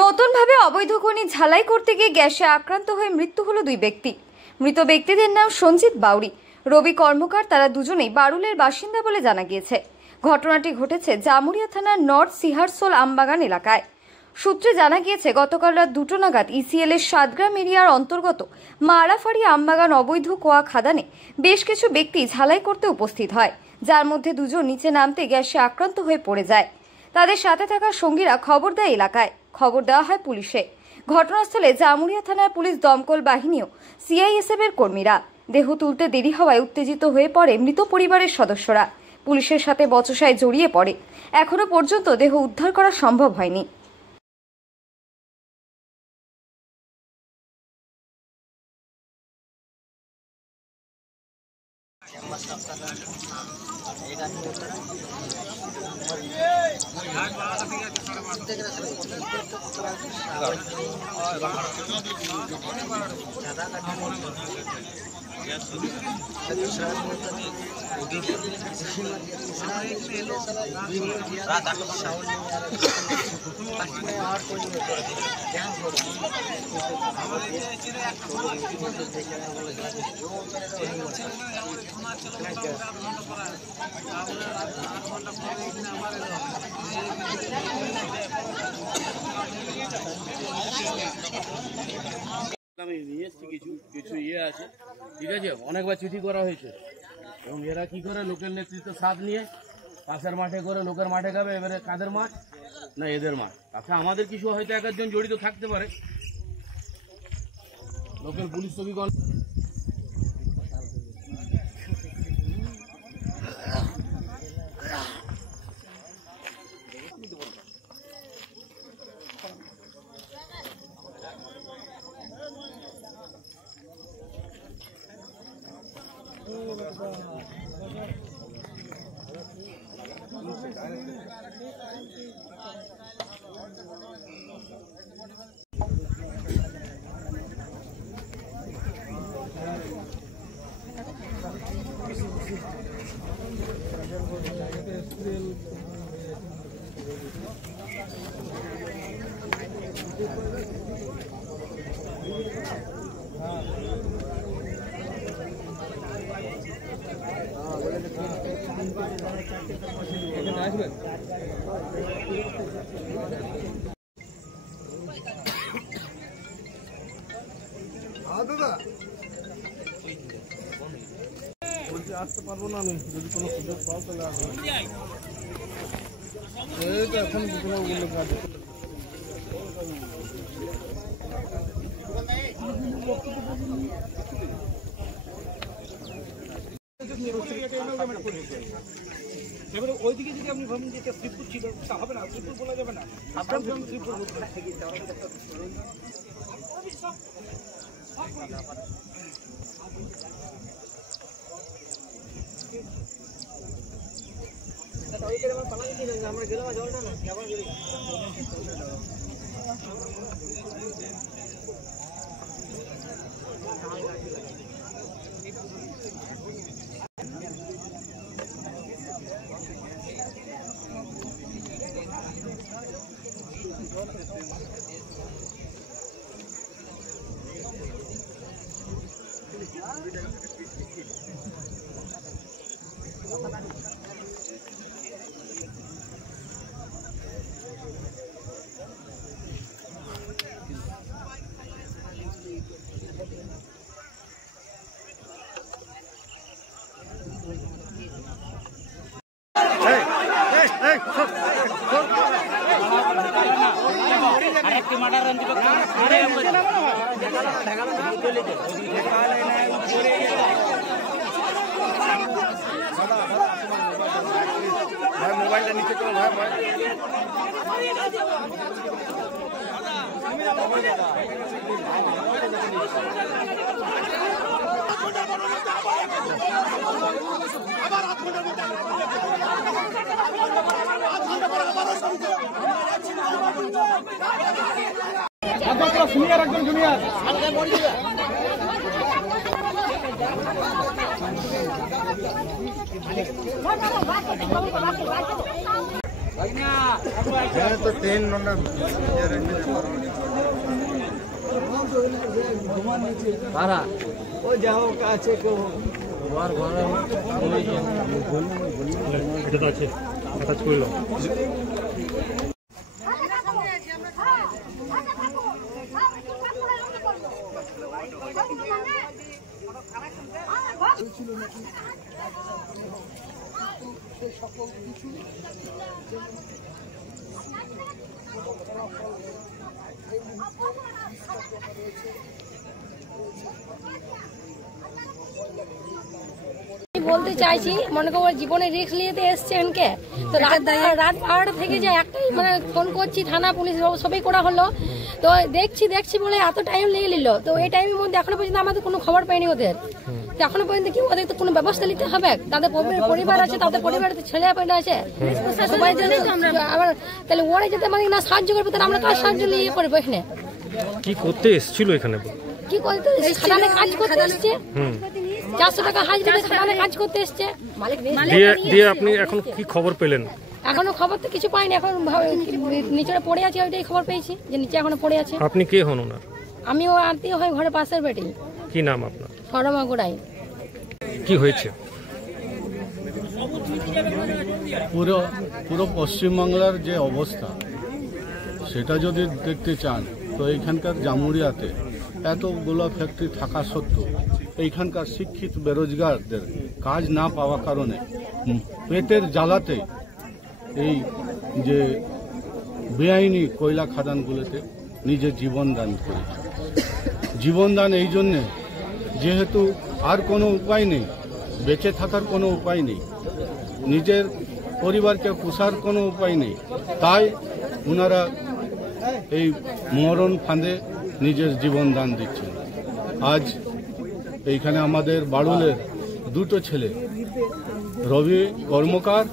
নতুনভাবে অবৈধ খনি ঝালাই করতে গিয়ে গ্যাসে আক্রান্ত হয়ে মৃত্যু হলো দুই ব্যক্তি। মৃত ব্যক্তিদের নাম সঞ্জিত বাউরি, রবি কর্মকার। তারা দুজনেই বারুলের বাসিন্দা বলে জানা গিয়েছে। ঘটনাটি ঘটেছে জামুরিয়া থানার নর্থ সিহারসোল আমবাগান এলাকায়। সূত্রে জানা গিয়েছে গতকাল রাত 2টো নাগাদ ইসিএল এর 7 গ্রাম এরিয়ার অন্তর্গত মারাফাড়ি আমবাগান অবৈধ কোয়া খাদানে বেশ কিছু ব্যক্তি ঝালাই করতে উপস্থিত হয়, যার মধ্যে দুজন নিচে নামতে গ্যাসে আক্রান্ত হয়ে পড়ে যায়। তাদের সাথে থাকা সঙ্গীরা খবর দেয় এলাকায়। খবর দেওয়া হয় পুলিশে। ঘটনাস্থলে জামুরিয়া থানার পুলিশ, দমকল বাহিনী ও সিআইএসএফ এর কর্মীরা। দেহ তুলতে দেরি হওয়ায় উত্তেজিত হয়ে পড়ে মৃত পরিবারের সদস্যরা। পুলিশের সাথে বচসায় জড়িয়ে পড়ে। এখনো পর্যন্ত দেহ উদ্ধার করা সম্ভব হয়নি। আমি নিয়ে এসেছি কিছু ইয়ে আছে, ঠিক আছে। অনেকবার চিঠি করা হয়েছে এবং এরা কি করে লোকের নেতৃত্ব সাথ নিয়ে পাশের মাঠে করে লোকের মাঠে যাবে। এবারে কাদের মাঠ না এদের মাঠ। তাতে আমাদের কিছু হয়তো এক একজন জড়িত থাকতে পারে। লোকের পুলিশ চৌকিগণ আসতে পারবো না। আমি যদি কোনো সুযোগ পাও তাহলে আসবো। এখন বললে কাজ এবারে ওইদিকে যদি আপনি ভাবেন যে শ্রীপুর ছিল তা হবে না। শ্রীপুর বলা যাবে না। আপনার শ্রীপুর আমরা গেলাম জলটা না আবার গেলি মোবাইলটা নিচে চলো ভাই। জুনিয়র একজন জুনিয়র तो 3 नंबर কারা ওই যা হোক আছে কেউ ঘর ঘরে এটা তো আছে কাজ করলো বলতে চাইছি মনে করো জীবনে রিস্ক নিতে এসছেনকে তো রাত 12টা থেকে যে একটাই মানে ফোন করছি থানা পুলিশ সবই করা হলো তো দেখছি বলে এত টাইম লেগে নিল তো এই টাইমের মধ্যে এখনো পর্যন্ত আমাদের কোনো খবর পাইনি ওদের তো এখনো পর্যন্ত কি ওদের তো কোনো ব্যবস্থা নিতে হবে তাদের পরিবার আছে তাদের পরিবারে ছেলে পেলে আছে সবাই আবার তাহলে ওরা যেতে মানে না সাহায্য করবে তাহলে আমরা কাজ সাহায্য নিয়ে করবো এখানে কি করতে এসেছিল এখানে কি করতে খাদানে কাজ করতে এসছে 400 টাকা হাজিরা খাদানে কাজ করতে এসছে দিয়ে আপনি এখন কি খবর পেলেন এখনো খবর তো কিছু পাইনি এখন নিচে পড়ে আছে ওইটাই খবর পেয়েছি যে নিচে এখনো পড়ে আছে আপনি কে হন ওনার আমিও আত্মীয় হই ঘরের পাশের বেটি কি নাম আপনার সরমা গোড়াই কি হয়েছে পুরো পশ্চিমবাংলার যে অবস্থা সেটা যদি দেখতে চান তো এইখানকার জামুরিয়াতে এতগুলো ফ্যাক্টরি থাকা সত্ত্বেও এইখানকার শিক্ষিত বেরোজগারদের কাজ না পাওয়ার কারণে পেটের জ্বালাতে এই যে বেআইনি কয়লা খাদানগুলোতে নিজের জীবনদান করেছে। জীবনদান এই জন্যে যেহেতু আর কোনো উপায় নেই, বেঁচে থাকার কোনো উপায় নেই, নিজের পরিবারকে পোষার কোনো উপায় নেই, তাই ওনারা এই মরণ ফাঁদে নিজের জীবনদান দিচ্ছেন। আজ এইখানে আমাদের বাড়ুলের দুটো ছেলে রবি কর্মকার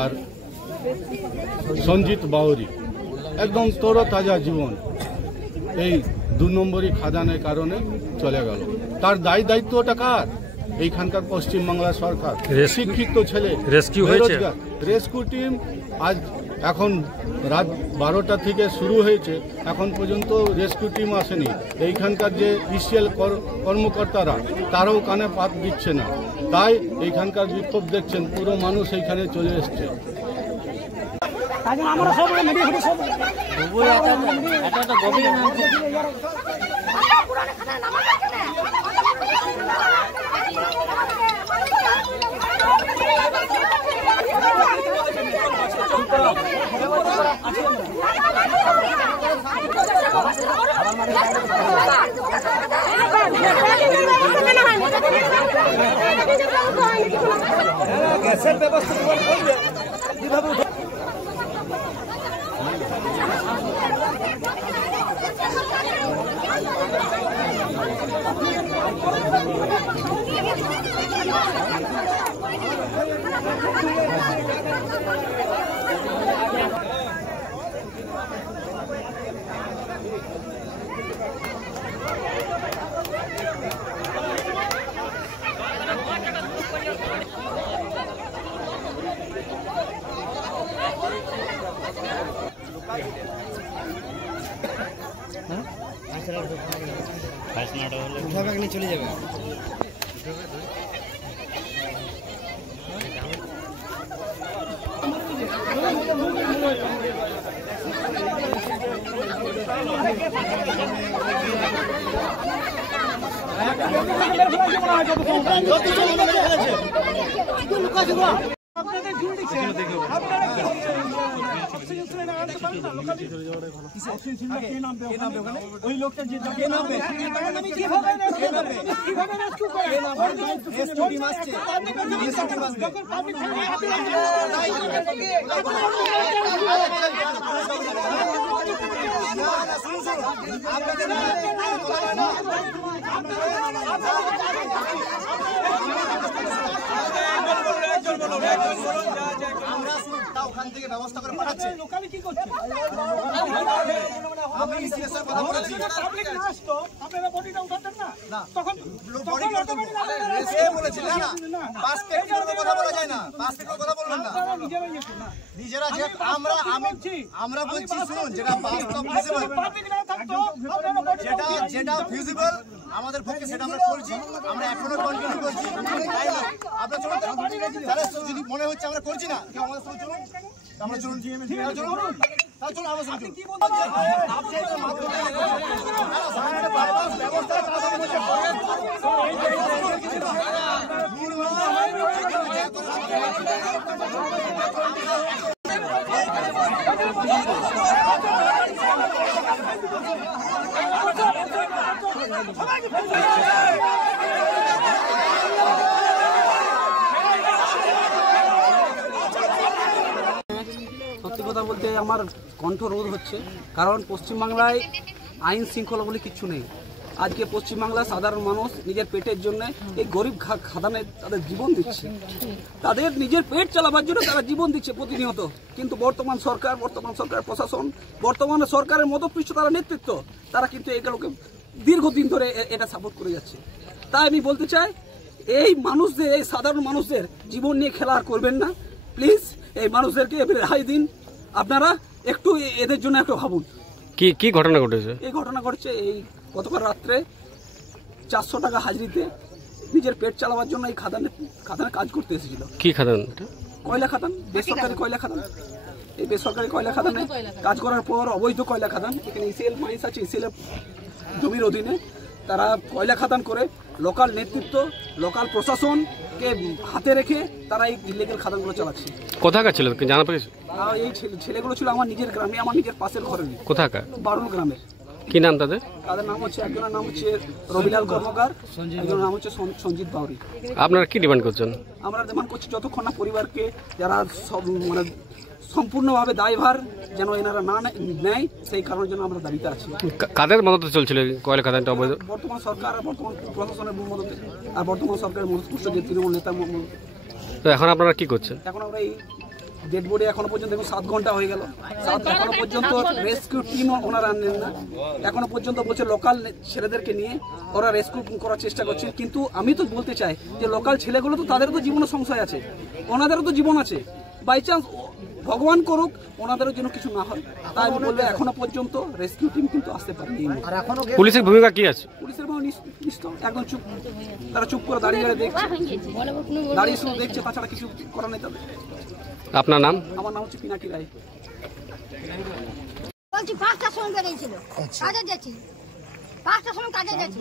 আর সঞ্জিত বাউরি একদম তরতাজা জীবন এই 2 নম্বরই খাদানের কারণে চলে গেল। তার দায়িত্বটা কার? এইখানকার পশ্চিমবাংলা সরকার। শিক্ষিত ছেলে রেস্কিউ হয়েছে, রেস্কিউ টিম আজ এখন রাত 12টা থেকে শুরু হয়েছে, এখন পর্যন্ত রেস্কিউ টিম আসেনি। এইখানকার যে ইসিএল কর্মকর্তারা তারাও কানে পাত দিচ্ছে না, তাই এইখানকার বিক্ষোভ দেখছেন পুরো মানুষ এইখানে চলে এসছে। গ্যাসের ব্যবস্থা কিভাবে চলে যাবে। ওই লোকটা যে ওখান থেকে ব্যবস্থা করে পাঠাচ্ছে। লোকালি কি করছে? আমি সিএসআর কথা বলেছি। পাবলিক না আসতো আপনারা বডিটা উঠাতেন না? না, তখন বডি করতে রেসে বলেছিল না। পাস টেকনিক্যাল কথা বলা যায় না, পাস টেকনিক্যাল কথা বলবেন না। নিজেরাই না নিজেরা যে আমরা বলছি শুনুন, যেটা বাস্তব হিসেবে পাবলিক না থাকতো আপনারা বডি যেটা ফিজিবল আমাদের পক্ষে সেটা আমরা করছি, আমরা এখনো কন্টিনিউ করছি। আপনারা চলুন, তাহলে যদি মনে হচ্ছে আমরা করছি না, কেউ আমাদের সঙ্গে চলুন, আমরা চলুন, চলুন, তাহলে চলুন আমার সঙ্গে চলুন। সত্যি কথা বলতে আমার কণ্ঠ রোধ হচ্ছে, কারণ পশ্চিমবাংলায় আইন শৃঙ্খলা বলে কিচ্ছু নেই। আজকে পশ্চিমবাংলার সাধারণ মানুষ নিজের পেটের জন্য এই গরিব খাদানে তাদের জীবন দিচ্ছে, তাদের নিজের পেট চালাবার জন্য তারা জীবন দিচ্ছে প্রতিনিয়ত। কিন্তু বর্তমান সরকার প্রশাসন, বর্তমানে সরকারের মদতপৃষ্ট তারা নেতৃত্ব, তারা কিন্তু এগুলোকে দীর্ঘদিন ধরে এটা সাপোর্ট করে যাচ্ছে। তাই আমি বলতে চাই, এই মানুষদের, এই সাধারণ মানুষদের জীবন নিয়ে খেলা আর করবেন না প্লিজ। এই মানুষদেরকে রেহাই দিন, আপনারা একটু এদের জন্য একটু ভাবুন। কি ঘটনা ঘটেছে? এই ঘটনা ঘটছে এই গতকাল রাত্রে 400 টাকা হাজিরিতে নিজের পেট চালাবার জন্য এই খাদানে কাজ করতে এসেছিল। কি খাদান? কয়লা খাদান, বেসরকারি কয়লা খাদান। এই বেসরকারি কয়লা খাদানে কাজ করার পর অবৈধ কয়লা খাদান, এখানে ইসিএল মাইন্স আছে, ইসিএল জমির অধীনে তারা কয়লা খাদান করে লোকাল নেতৃত্ব, লোকাল প্রশাসনকে হাতে রেখে তারা এই ইলিগাল খাদানগুলো চালাচ্ছে। কোথাকার ছিল জানা পেয়েছে? এই ছেলেগুলো ছিল আমার নিজের গ্রামে, আমার নিজের পাশের ঘরে। কোথাকার? বারুল গ্রামের। কি নাম তাদের? তাদের নাম হচ্ছে, একজনের নাম হচ্ছে রবিলাল কর্মকার, একজনের নাম হচ্ছে সঞ্জিত বাউরি। আপনারা কি ডিমান্ড করছেন? আমরা ডিমান্ড করছি যতক্ষণ না পরিবারকে যারা মানে সম্পূর্ণভাবে দায়ভার যেন এনারা না নেয়, সেই কারণের জন্য আমরা দাবিতে আছি। কাদের মদতে চলছিল কয়লা খাদানটা অবৈধ? বর্তমান সরকার আর বর্তমান প্রশাসনের মদতে, আর বর্তমান সরকারের মদতপুষ্ট যে তৃণমূল নেতার। তো এখন আপনারা কি করছেন? এখন আমরা এই ডেড বডি এখনো পর্যন্ত 7 ঘন্টা হয়ে গেল, এখনো পর্যন্ত রেস্কিউ টিম ওনারা আনলেন না। এখনো পর্যন্ত বলছে লোকাল ছেলেদেরকে নিয়ে ওরা রেস্কিউ করার চেষ্টা করছে। কিন্তু আমি তো বলতে চাই যে লোকাল ছেলেগুলো তো তাদেরও তো জীবনে সংশয় আছে, ওনাদেরও তো জীবন আছে। বাই চান্স ভগবান করুক ওনাদেরও যেন কিছু না হয়, তাই আমি বলবো এখনো পর্যন্ত রেস্কিউ টিম কিন্তু আসতে পারেনি। পুলিশের ভূমিকা কি আছে? পুলিশের একদম চুপ, তারা চুপ করে দাঁড়িয়ে দেখছে, দাঁড়িয়ে শুধু দেখছে, তাছাড়া কিছু করার নেই তাদের। আপনার নাম? আমার নাম হচ্ছে পিনাকি রায়। বলছি 5টার সময় বেরিয়েছিল, কাজে যাচ্ছি, 5টার সময় কাজে যাচ্ছি,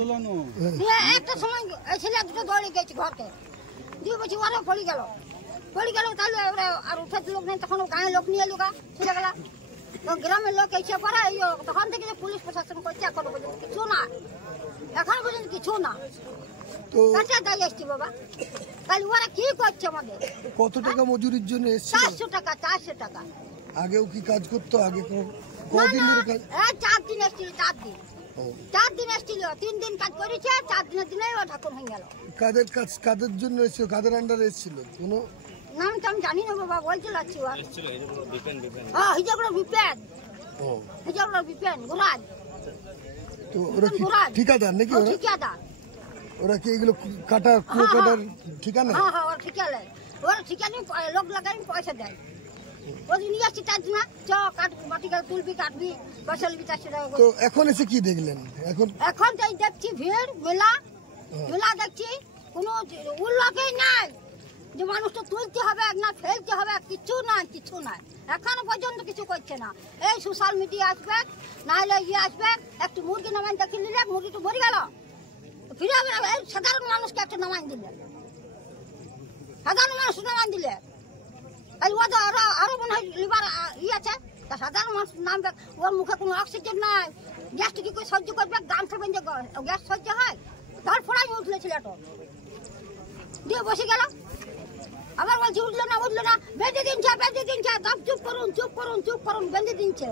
একটা সময় ছেলে দুটো দৌড়ে গেছে ঘরকে দিয়ে, বলছি ওরা পড়ে গেল, তাহলে আর উঠে লোক নেই, তখন গাঁয়ের লোক নিয়ে এলো, ছেলেগুলা গ্রামের লোক এসে পরে তখন থেকে যে পুলিশ প্রশাসন করছে এখনো পর্যন্ত কিছু না, এখনো পর্যন্ত কিছু না। কাছে দাঁড়িয়ে এসছি বাবা, তাহলে ওরা কি করছে আমাদের? কত টাকা মজুরির জন্য এসেছিল? 400 টাকা। আগেও কি কাজ করতো? আগে কদিন ধরে কাজ? 4 দিন এসেছিল, 4 দিন এসেছিল, 3 দিন কাজ করেছে, 4 দিনের দিনে ও ঠাকুর হয়ে গেল। কাদের কাজ, কাদের জন্য এসেছিল, কাদের আন্ডারে এসেছিল? কোনো নাম তো আমি জানি না বাবা, বলতে লাগছি। হ্যাঁ, হিজগুলো বিপেন, গুরাজ। তো ওরা কি ঠিকাদার নাকি? ঠিকাদার। ওরা কি এগুলো কাটার কাটার ঠিকানা? হ্যাঁ, ওরা ঠিকানা, ওরা ঠিকানা লোক লাগাই পয়সা দেয়। ওই নিয়ে আসছি 4 দিন, মাটি তুলবি, কাটবি, পয়সা নিবি 400 টাকা। তো এখন এসে কি দেখলেন? এখন তাই দেখছি ভিড়, মেলা দেখছি, কোনো উল্লেখই নাই যে মানুষটা তুলতে হবে না ফেলতে হবে, কিছু নাই। এখনো পর্যন্ত কিছু করছে না। এই সোশ্যাল মিডিয়া আসবে, নাহলে আসবে, একটু মুরগি নামাই দেখে নিলে, মুরগিটা মরে গেল, ফিরে এই সাধারণ মানুষকে একটা নামাই দিলে, আরো মনে হয় লিভার আছে, তা সাধারণ মানুষ নামবে, ওর মুখে কোনো অক্সিজেন নাই, গ্যাসটা কি করে সহ্য করবে? গান খাবেন যে গ্যাস সহ্য হয়, ধর ফোড়াই উঠলে ছেলেটা দিয়ে বসে গেল। আবার বলছি উঠলো না, বেঁধে দিনছে, চুপ করুন, বেঁধে দিনছে।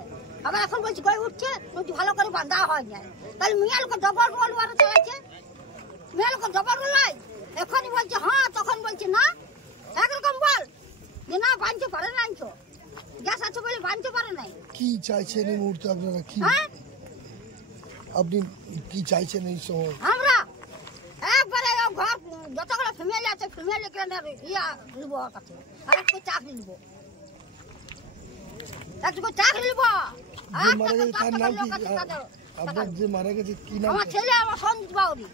আবার এখন বলছি কই উঠছে, ভালো করে বাঁধা হয় যায়, তাহলে মেয়ে লোক ডবল রোল ওরা চালাচ্ছে, মেয়ে লোক ডবল রোল হয়। এখনই বলছে হ্যাঁ, তখন বলছে না, একরকম বল যে না বাঁধতে পারে না, গ্যাস আছে বলে বাঁধতে পারে নাই। কি চাইছেন এই মুহূর্তে আপনারা? কি আপনি কি চাইছেন এই সময়? আমরা একবারে ঘর যতগুলো ফ্যামিলি আছে, ফ্যামিলি নিবো ওর কাছে, আর একটু চাকরি নিবো, আপনার যে মারা গেছে কি নাম? আমার ছেলে, আমার সঞ্জিত বাউরি,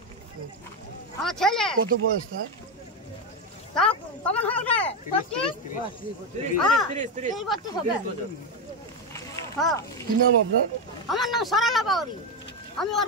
আমার ছেলে। কত বয়স তার? তাও কেমন হবে রে? 30 বছর হবে। হ্যাঁ। কি নাম আপনার? আমার নাম সরলা বাউরি, আমি ওর